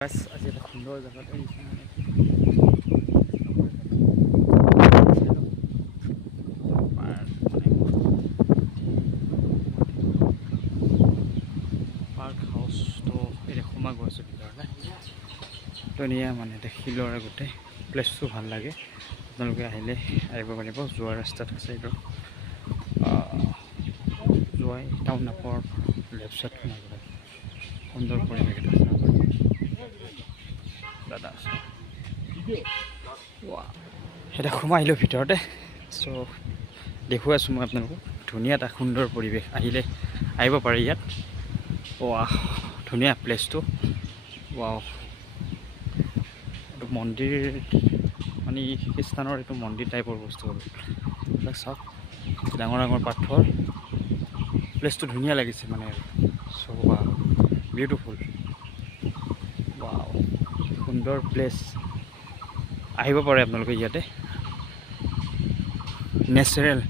আজি এটা সুন্দৰ জেগাত আহিছোঁ মানে পাৰ্ক হাউচ তো এতিয়া সোমাই গৈ আছোঁ ভিতৰলৈ ধুনীয়া মানে দেখিলোঁ আৰু গোটেই প্লেচটো ভাল লাগে আপোনালোকে আহিলে আহিব পাৰিব যোৱা ৰাস্তাত আছে এইটো যোৱাই টাউন আপৰ লেফ্ট ছাইড সোমাই গ'লে সুন্দৰ পৰিৱেশ এটা চাব দাদা এতিয়া সোমাই আহিলোঁ ভিতৰতে চ' দেখুৱাই আছোঁ মই আপোনালোকক ধুনীয়া এটা সুন্দৰ পৰিৱেশ আহিলে আহিব পাৰে ইয়াত ৱাহ ধুনীয়া প্লেচটো ৱাও এইটো মন্দিৰ মানে খ্ৰীষ্টানৰ এইটো মন্দিৰ টাইপৰ বস্তু হ'ল এইবিলাক চাওক ডাঙৰ ডাঙৰ পাথৰ প্লেচটো ধুনীয়া লাগিছে মানে চ' ৱাও বিউটিফুল ৱাও সুন্দৰ প্লেচ আহিব পাৰে আপোনালোকে ইয়াতে নেচাৰেল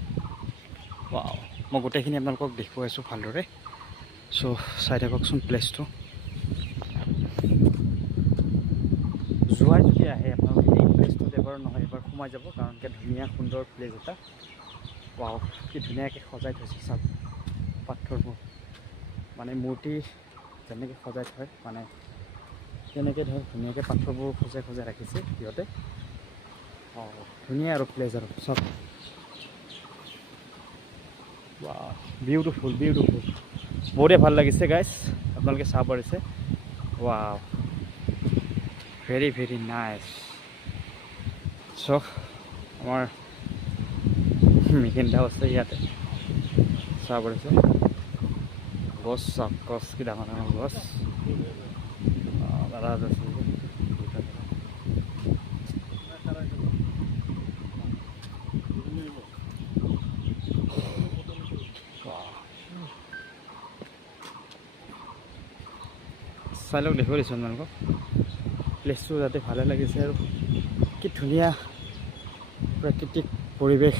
ৱাও মই গোটেইখিনি আপোনালোকক দেখুৱাইছোঁ ভালদৰে চ' চাই থাককচোন প্লেচটো যোৱাই যদি আহে আপোনালোকে এই প্লেচটোত এবাৰ নহয় এবাৰ সোমাই যাব কাৰণ কি ধুনীয়া সুন্দৰ প্লেচ এটা ৱাও কি ধুনীয়াকৈ সজাই থৈছে চাওক পাথৰবোৰ মানে মূৰ্তি যেনেকৈ সজাই থয় মানে তেনেকৈ ধৰক ধুনীয়াকৈ পাথৰবোৰ সজাই সজাই ৰাখিছে সিহঁতে ধুনীয়া আৰু প্লেচ আৰু চব ৱাও বিউটিফুল বিউটিফুল বহুতে ভাল লাগিছে গাইজ আপোনালোকে চাব পাৰিছে ৱাও ভেৰি ভেৰি নাইচ চখ আমাৰ মিকেন্দাও আছে ইয়াতে চাব পাৰিছে গছ চাওক গছ কি ডাঙৰ ডাঙৰ গছ দাদা আছে চাই লওক দেখুৱাই দিছোঁ আপোনালোকক প্লেচটো যাতে ভালে লাগিছে আৰু কি ধুনীয়া প্ৰাকৃতিক পৰিৱেশ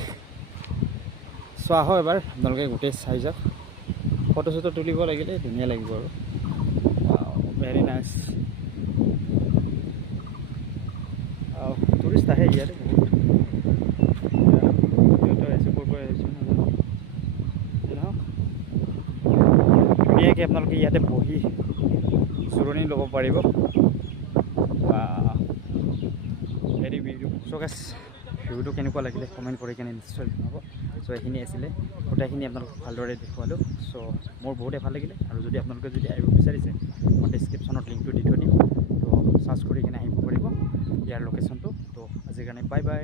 চোৱা হয় এবাৰ আপোনালোকে গোটেই চাই যাওক ফটো চটো তুলিব লাগিলে ধুনীয়া লাগিব আৰু ভেৰি নাইচ টুৰিষ্ট আহে ইয়াতে বহুত ধুনীয়াকৈ আপোনালোকে ইয়াতে বহি জিৰণি ল'ব পাৰিব ভেৰি বিউটিফুল চ' গাইছ ভিউটো কেনেকুৱা লাগিলে কমেণ্ট কৰি কেনে নিশ্চয় জনাব চ' এইখিনি আছিলে গোটেইখিনি আপোনালোকক ভালদৰে দেখুৱালোঁ চ' মোৰ বহুতেই ভাল লাগিলে আৰু যদি আপোনালোকে যদি আহিব বিচাৰিছে মই ডেছক্ৰিপশ্যনত লিংকটো দি থৈ দিম ত' চাৰ্চ কৰি কিনে আহিব পাৰিব ইয়াৰ লোকেশ্যনটো ত' আজিৰ কাৰণে বাই বাই